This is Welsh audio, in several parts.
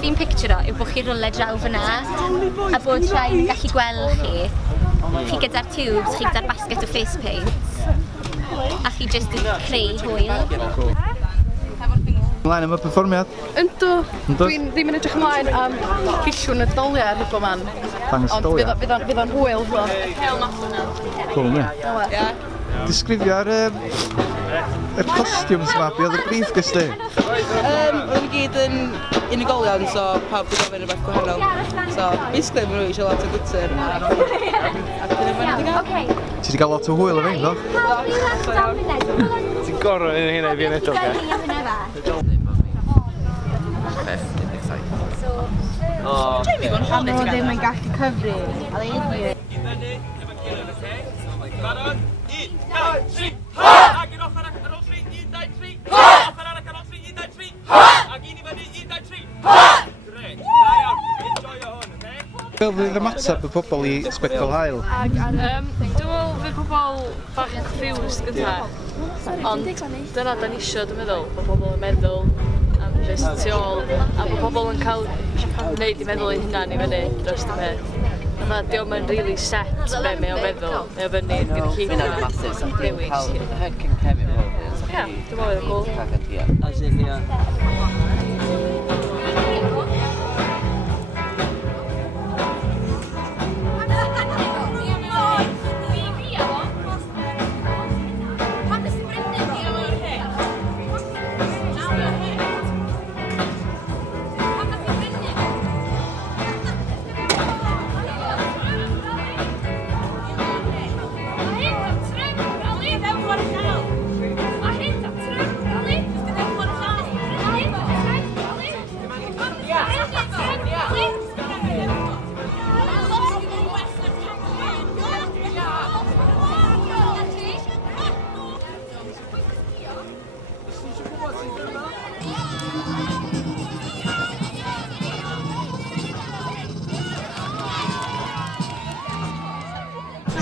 fi'n picture o yw bod chi rwle draw fyna a bod rhaid yn gallu gweld chi gyda'r tubes, chi gyda'r basket o face paint a chi jyst yn creu hwyl. Ymlaen am y perfformiad? Yndw. Dwi'n ddim yn edrych ymlaen am gillwn y doliau ar hwbo man. Dangos y doliau? Ond fydd o'n hwyl. Cool, ne? Disgrifio'r costiwms yma, be oedd y brief gysdi? Roedd ni gyd yn unigolion, so pawb wedi gofyn rhywbeth gwahanol. So, basically, mae'n rwy'n eisiau lot o glitter. A dyna fan wedi gael. Ti wedi cael lot o hwyl o fi, do? Ti'n gorau yn hynna i fi yn eto, ge? Nhw ddim yn gallu cyfri. Barod, 1, 2, 3, ac yn ochr ar ôl 3, 1, 2, 3, ochr ar ôl 3, 1, 2, 3, ac un i fyny, 1, 2, 3. Gret, da iawn, enjoyo hwn, oce? Fel fydd ymateb y pobl i sbectol hael? Dwi'n meddwl fydd pobl bach yn confused gynta. Ond dyna da ni isio, dwi'n meddwl, bod pobl yn meddwl am beth tu ôl a bod pobl yn cael gwneud i meddwl eu hunan i fyny dros y peth. Fatha, diolch yn really set be mae o'n meddwl, mae o fyny yn gynulleidfa dewis. Head can come in. Ie, dwi'n meddwl yn cool. As in,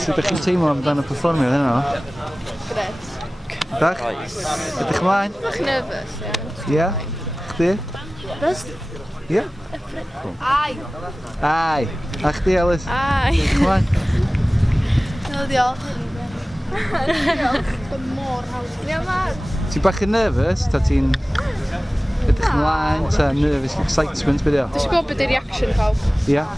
Sut ydych chi'n teimlo amdano perfformiad hynna? Gret. Dach? Ydych ymlaen? Bach nervous, ie. Ie? Chdi? Rys? Ie? Ai. Ai. A chdi, Elis? Ai. Ydych ymlaen? No, diolch. Diolch. Mor hawdd. Ie, man. Ti bach yn nervous? Ta ti'n edrych ymlaen? Ta nervous excitement bydde o? Dwi eisiau gwybod beth yw'r reaction pawb. Ie?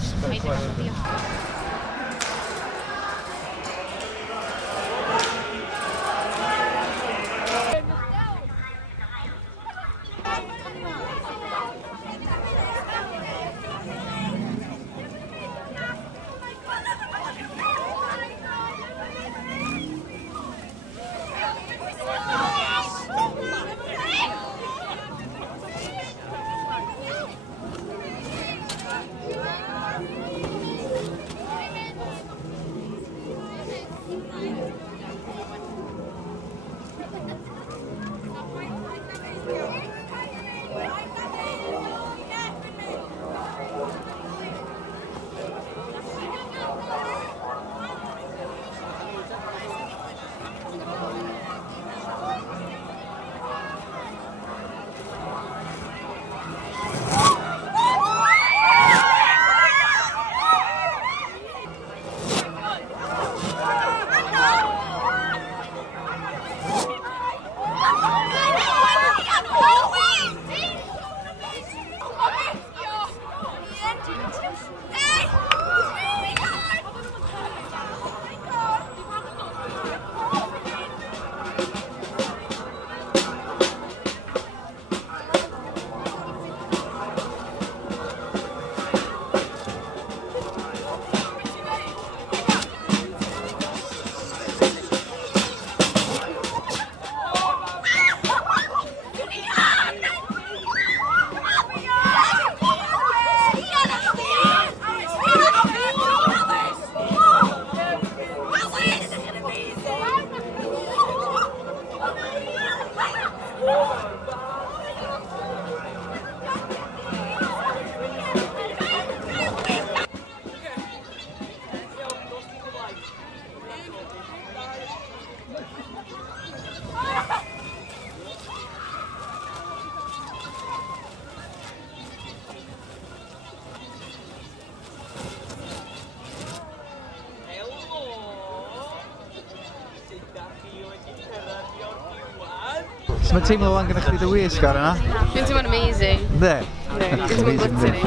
So mae teimlo lan gyda chdi dy wisg ar yna? Dwi'n teimlo'n amazing. Ne? Dwi'n teimlo'n glittery.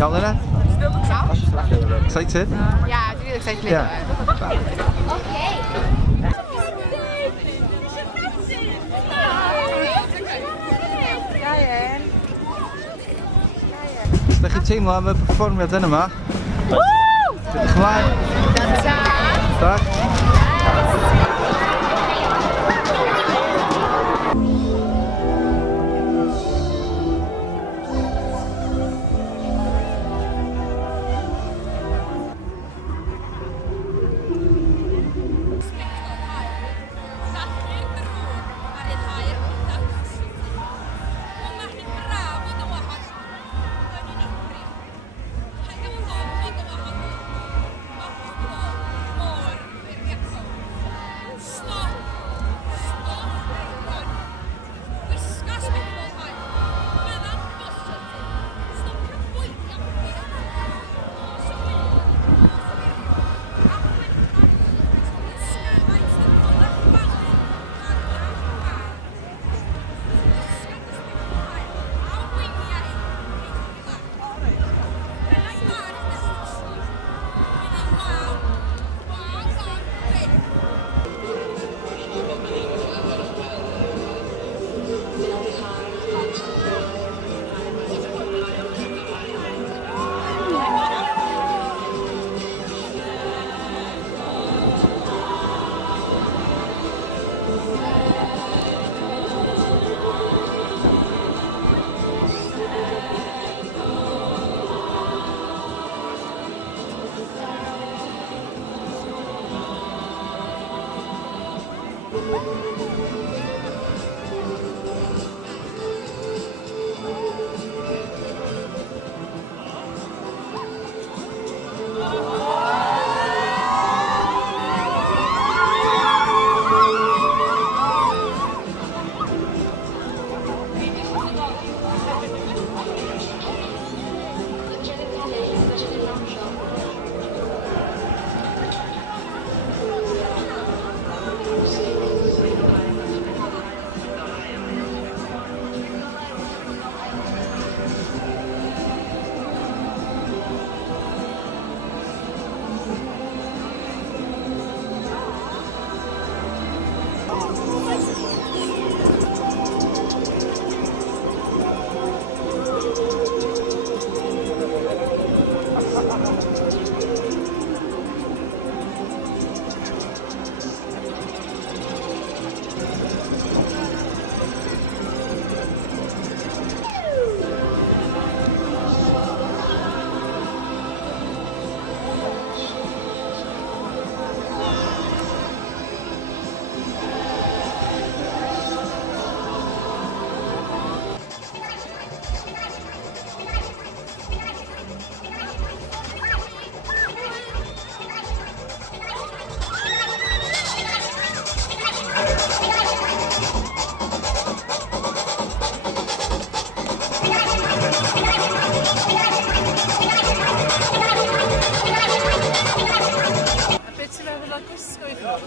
Iawn yna? Excited? Yeah, dwi'n really excited. Yeah. Ydych chi'n teimlo am y perfformiad yn yma? Diolch ymlaen. Tak.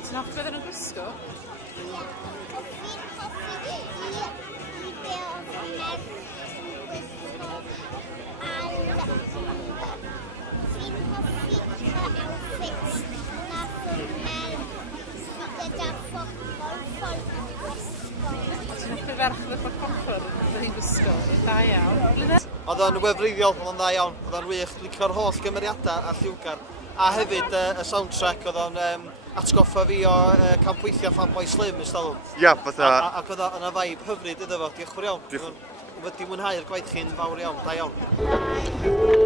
Ti'n hoffi beth yn y gwisgo? Ti'n hoffi ferch ddechrau coffer yn hi'n gwisgo? Da iawn. Oedd o'n wefreiddiol, oedd o'n dda iawn. Oedd o'n wych, licio'r holl gymeriadau a lliwgar. A hefyd y soundtrack oedd o'n atgoffa fi o campweithio Fanboy Slim ystalwm. Ia, fatha... Ac oedd o'n vibe hyfryd iddo fo, diolch yn fawr iawn. Wedi mwynhau'r gwaith chi'n fawr iawn, da iawn.